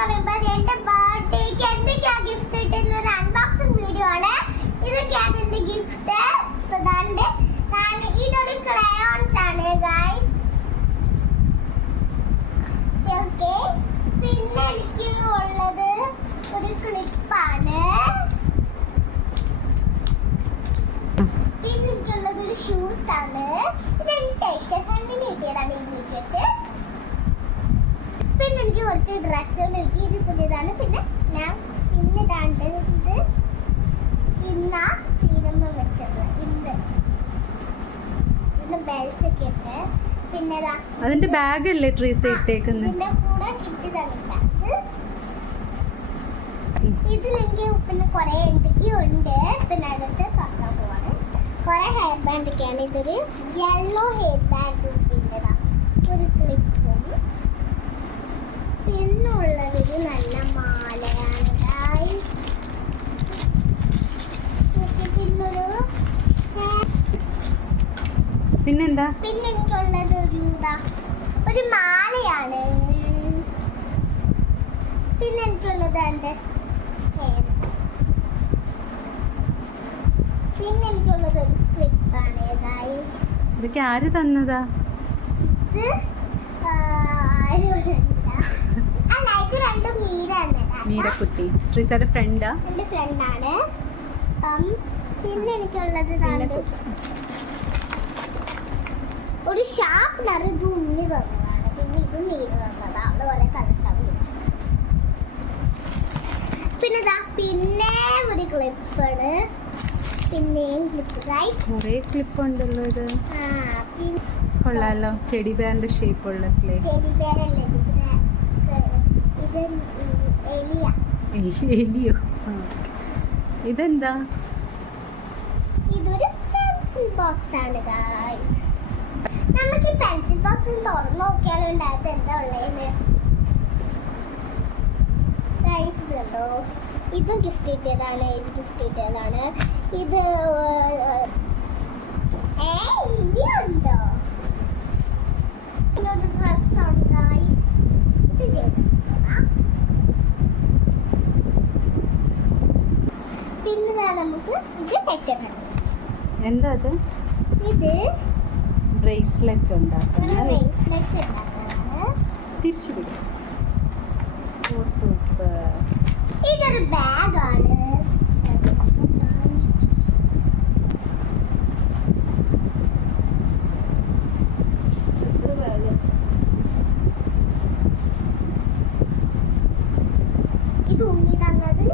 പറയുമ്പോൾ എന്റെ ബർത്ത്ഡേക്ക് എന്തൊക്കെയാ ഗിഫ്റ്റ് കിട്ടുന്ന ഒരു അൺബോക്സിംഗ് വീഡിയോ ആണ്. ഇതൊക്കെയാണ് എന്റെ ഗിഫ്റ്റ്. ഇതൊരു ക്രയോൺസ് ആണ് ഗൈസ്. ഓക്കെ, പിന്നെ എനിക്ക് ഉള്ളത് ഒരു ക്ലിപ്പാണ്. പിന്നെ എനിക്കുള്ളത് ഒരു ഷൂസ് ആണ്. ഇത് ടീഷർട്ട് ഫ്രണ്ടിന് കിട്ടിയതാണ് ഈ വീട്ടിൽ വെച്ച്. പിന്നെ എനിക്ക് കുറച്ച് ഡ്രസ്സുകൾ കിട്ടി. ഇത് പുതിയതാണ്. പിന്നെ ഞാൻ പിന്നെ ഇതാണ്ട് ഇത് ഇന്ന സീരമ്മ വെച്ചത് ഇതിന്റെ ബെൽറ്റ് ഒക്കെ ഉണ്ട്. പിന്നെ അതിന്റെ ബാഗ് അല്ലേ ട്രീസ് ഇട്ടേക്കുന്നത്. ഇതിന്റെ കൂടെ കിട്ടിയതാണ് ബാഗ്. ഇതിലെനിക്ക് പിന്നെ കുറെ എന്തൊക്കെയോ ഉണ്ട്. പിന്നെ അതൊക്കെ തുറക്കാൻ പോവാണ്. കുറെ ഹെയർ ബാൻഡ് ഒക്കെയാണ്. ഇതൊരു യെല്ലോ ഹെയർ ബാൻഡും പിന്നെ ഒരു ക്ലിപ്പും പിന്നുള്ളതൊരു നല്ല മാലയാണ്. പിന്നെന്താ? പിന്നെ എനിക്കുള്ളത് ഒരു മാലയാണ്. പിന്നെ എനിക്കുള്ളത് പിന്നെ എനിക്കുള്ളത് ഒരു ക്ലിപ്പാണ് ഗൈസ്. ഇതൊക്കെ ആര് തന്നതാ? ഇത് അല്ല, ഇത് രണ്ടും മീരക്കുട്ടി ട്രീസയുടെ ഫ്രണ്ടാ. എന്റെ ഫ്രണ്ടാണ്. പിന്നെ എനിക്കുള്ളത് ഒരു ഷാർപ്പ്നർ. ഇത് ഉണ്ണി തന്നതാണ്. പിന്നെ ഇതും മീന് തന്നതാ. അവള് കുറെ കണ്ടിട്ടാവും. പിന്നെ പിന്നെ ഒരു ക്ലിപ്പാണ്. പിന്നെയും ക്ലിപ്പ് ഗൈസ്. കുറേ ക്ലിപ്പ് ഉണ്ടല്ലോ. ഇത് കൊള്ളാലോ. ടെഡി ബെയറിന്റെ ഷേപ്പ് ഉള്ള ക്ലിപ്പ്. ടെഡി ബെയർ അല്ലേ ഇത് എലിയോ? ഇതെന്താ? ഇതൊരു പെൻസിൽ ബോക്സ് ആണ് ഗൈസ്. നമുക്ക് ഈ പെൻസിൽ ബോക്സ് തുറന്നു നോക്കിയാലോ ഉണ്ടായത് എന്താ ഉള്ളതെന്ന്. ഗൈസ് ഇതുണ്ടോ? ഇതും ഗിഫ്റ്റ് കിട്ടിയതാണ്. ഇത് ഗിഫ്റ്റ് കിട്ടിയതാണ്. ഇത് ഇനിയുണ്ടോ? ഇതൊരു ഡ്രസ്സാണ് ഗൈസ്. ഇത് ചെയ്തോടാ. പിന്നെ നമുക്ക് ഇത് ടച്ചർ. എന്താ അത്? ഇത് ബ്രേസ്ലെറ്റ് ഉണ്ടാക്കുന്നത്. ബ്രേസ്ലെറ്റ് തിരിച്ചു പിടിക്കും. ഓ സൂപ്പർ. ഇതൊരു ബാഗാണ്. ഇത് ഉണ്ണി തന്നത്.